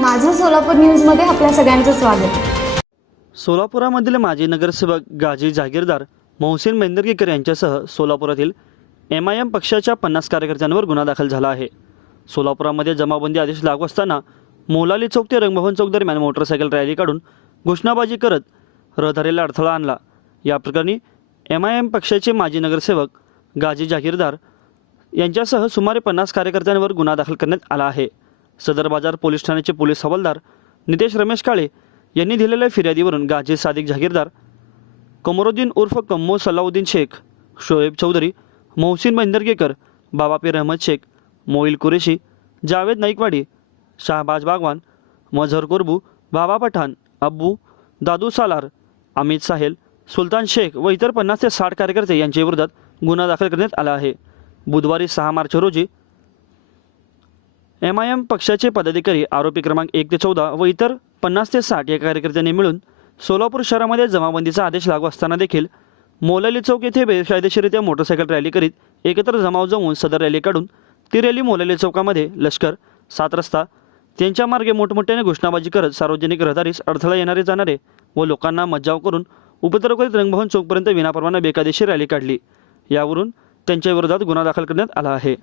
माझं सोलापूर न्यूजमध्ये आपल्या सगळ्यांचं स्वागत. सोलापुरामधील माजी नगरसेवक गाजी जागीरदार मोहसिन मेंदरगीकर यांच्यासह सोलापुरातील एम आय एम पक्षाच्या पन्नास कार्यकर्त्यांवर गुन्हा दाखल झाला आहे. सोलापुरामध्ये जमाबंदी आदेश लागू असताना मोलाली चौक ते रंगभवन चौक दरम्यान मोटरसायकल रॅली काढून घोषणाबाजी करत रहदारीला अडथळा आणला. या प्रकरणी एम आय एम पक्षाचे माजी नगरसेवक गाजी जागीरदार यांच्यासह सुमारे पन्नास कार्यकर्त्यांवर गुन्हा दाखल करण्यात आला आहे. सदर बाजार पोलीस ठाण्याचे पोलीस हवालदार नितेश रमेश काळे यांनी दिलेल्या फिर्यादीवरून गाजी सादिक जहागीरदार कमरुद्दीन उर्फ कम्मो सलाउद्दीन शेख शोएब चौधरी मोहसिन बंदरगेकर बाबापीर अहमद शेख मोईल कुरेशी जावेद नाईकवाडी शाहबाज बागवान मझहर कोरबू बाबा पठाण अब्बू दादू सालार अमित साहेल सुलतान शेख व इतर पन्नास ते साठ कार्यकर्ते यांच्या विरोधात गुन्हा दाखल करण्यात आला आहे. बुधवारी सहा मार्च रोजी एम आय एम पक्षाचे पदाधिकारी आरोपी क्रमांक एक ते चौदा व इतर पन्नास ते साठ या कार्यकर्त्यांनी मिळून सोलापूर शहरामध्ये जमाबंदीचा आदेश लागू असताना देखील मोलाली चौक येथे बेकायदेशीरित्या मोटरसायकल रॅली करीत एकत्र जमाव जमवून सदर रॅली काढून ती रॅली मोलाली चौकामध्ये लष्कर सात रस्ता त्यांच्या मार्गे मोठमोठ्याने घोषणाबाजी करत सार्वजनिक रहदारीस अडथळा येणारे जाणारे व लोकांना मज्जाव करून उपद्रव करीत रंगभवन चौकपर्यंत विनापरवाना बेकायदेशीर रॅली काढली. यावरून त्यांच्याविरोधात गुन्हा दाखल करण्यात आला आहे.